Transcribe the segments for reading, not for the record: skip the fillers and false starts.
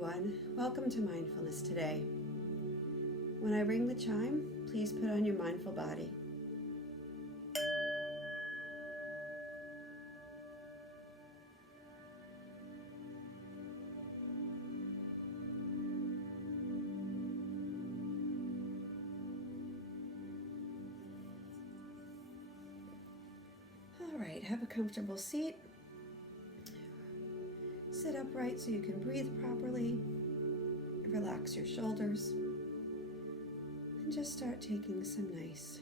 everyone. Welcome to Mindfulness today. When I ring the chime, please put on your mindful body. All right, have a comfortable seat. Sit upright so you can breathe properly. Relax your shoulders. And just start taking some nice,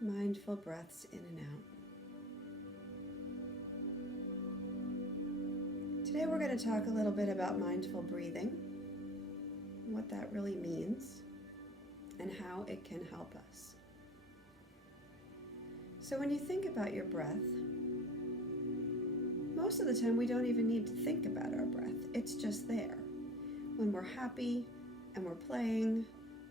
mindful breaths in and out. Today we're going to talk a little bit about mindful breathing, what that really means, and how it can help us. So when you think about your breath, most of the time we don't even need to think about our breath. It's just there. When we're happy and we're playing,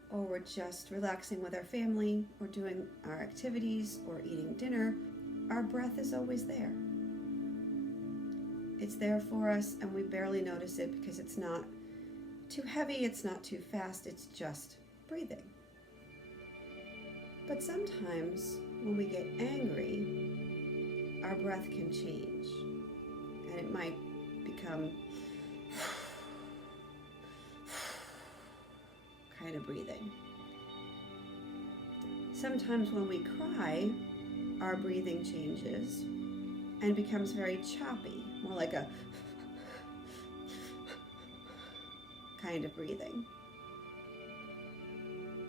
or we're just relaxing with our family, or doing our activities, or eating dinner, our breath is always there. It's there for us and we barely notice it because it's not too heavy, it's not too fast, it's just breathing. But sometimes when we get angry, our breath can change. And it might become kind of breathing. Sometimes when we cry, our breathing changes and becomes very choppy, more like a kind of breathing.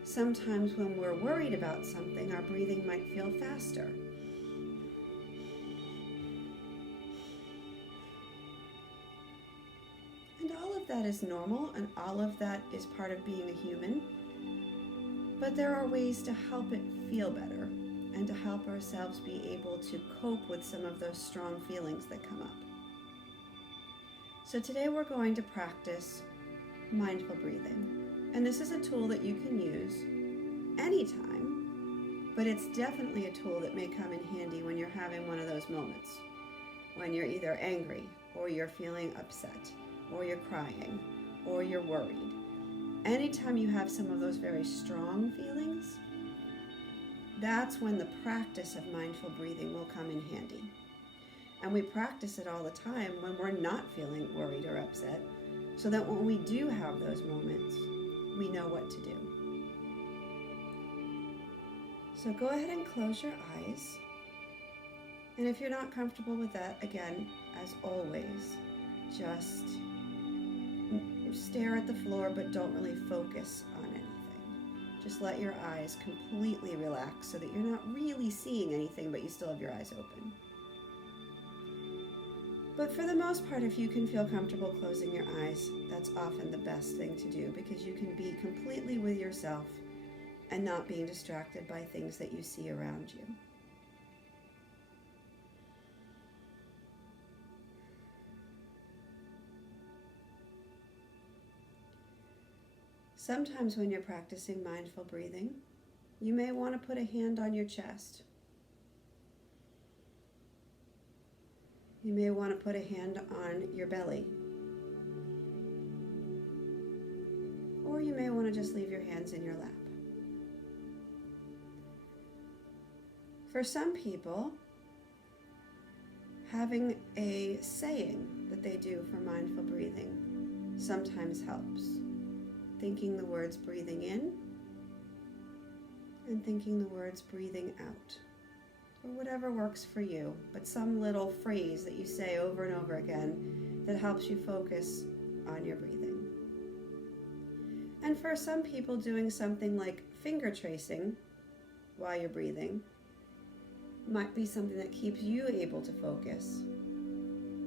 Sometimes when we're worried about something, our breathing might feel faster. And all of that is normal, and all of that is part of being a human. But there are ways to help it feel better and to help ourselves be able to cope with some of those strong feelings that come up. So today we're going to practice mindful breathing. And this is a tool that you can use anytime, but it's definitely a tool that may come in handy when you're having one of those moments, when you're either angry, or you're feeling upset, or you're crying, or you're worried. Anytime you have some of those very strong feelings, that's when the practice of mindful breathing will come in handy. And we practice it all the time when we're not feeling worried or upset, so that when we do have those moments, we know what to do. So go ahead and close your eyes. And if you're not comfortable with that, again, as always, just stare at the floor, but don't really focus on anything. Just let your eyes completely relax so that you're not really seeing anything, but you still have your eyes open. But for the most part, if you can feel comfortable closing your eyes, that's often the best thing to do, because you can be completely with yourself and not being distracted by things that you see around you. Sometimes when you're practicing mindful breathing, you may want to put a hand on your chest. You may want to put a hand on your belly. Or you may want to just leave your hands in your lap. For some people, having a saying that they do for mindful breathing sometimes helps. Thinking the words breathing in and thinking the words breathing out. Or whatever works for you, but some little phrase that you say over and over again that helps you focus on your breathing. And for some people, doing something like finger tracing while you're breathing might be something that keeps you able to focus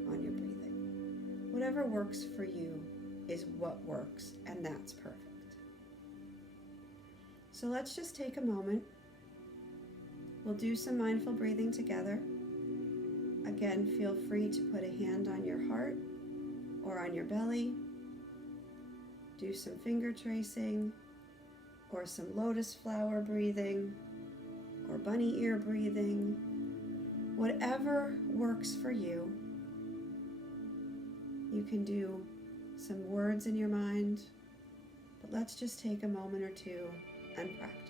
on your breathing. Whatever works for you is what works, and that's perfect. So let's just take a moment. We'll do some mindful breathing together. Again, feel free to put a hand on your heart or on your belly. Do some finger tracing or some lotus flower breathing or bunny ear breathing. Whatever works for you. You can do some words in your mind, but let's just take a moment or two and practice.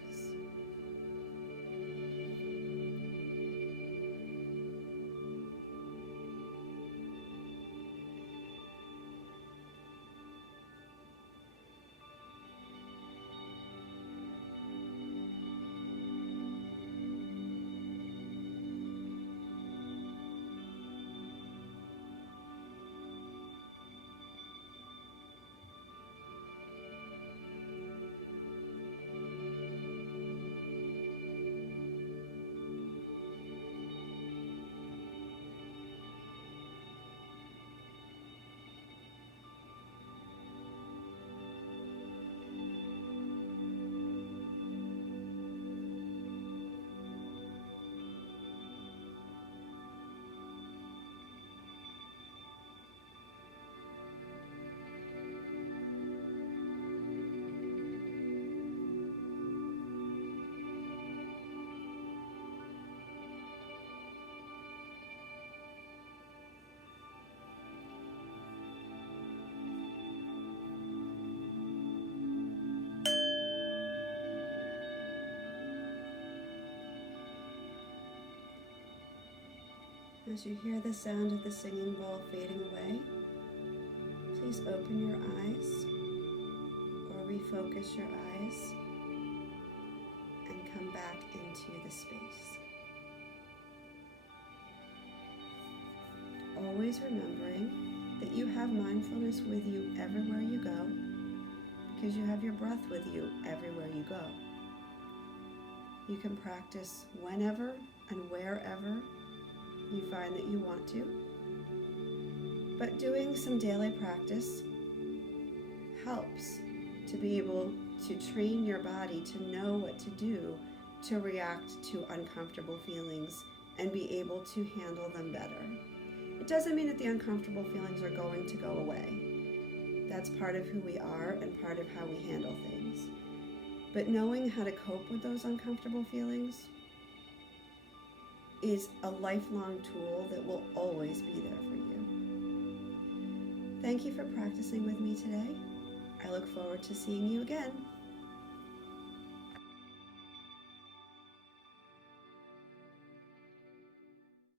As you hear the sound of the singing bowl fading away, please open your eyes or refocus your eyes and come back into the space. Always remembering that you have mindfulness with you everywhere you go, because you have your breath with you everywhere you go. You can practice whenever and wherever you find that you want to, but doing some daily practice helps to be able to train your body to know what to do to react to uncomfortable feelings and be able to handle them better. It doesn't mean that the uncomfortable feelings are going to go away. That's part of who we are and part of how we handle things. But knowing how to cope with those uncomfortable feelings is a lifelong tool that will always be there for you. Thank you for practicing with me today. I look forward to seeing you again.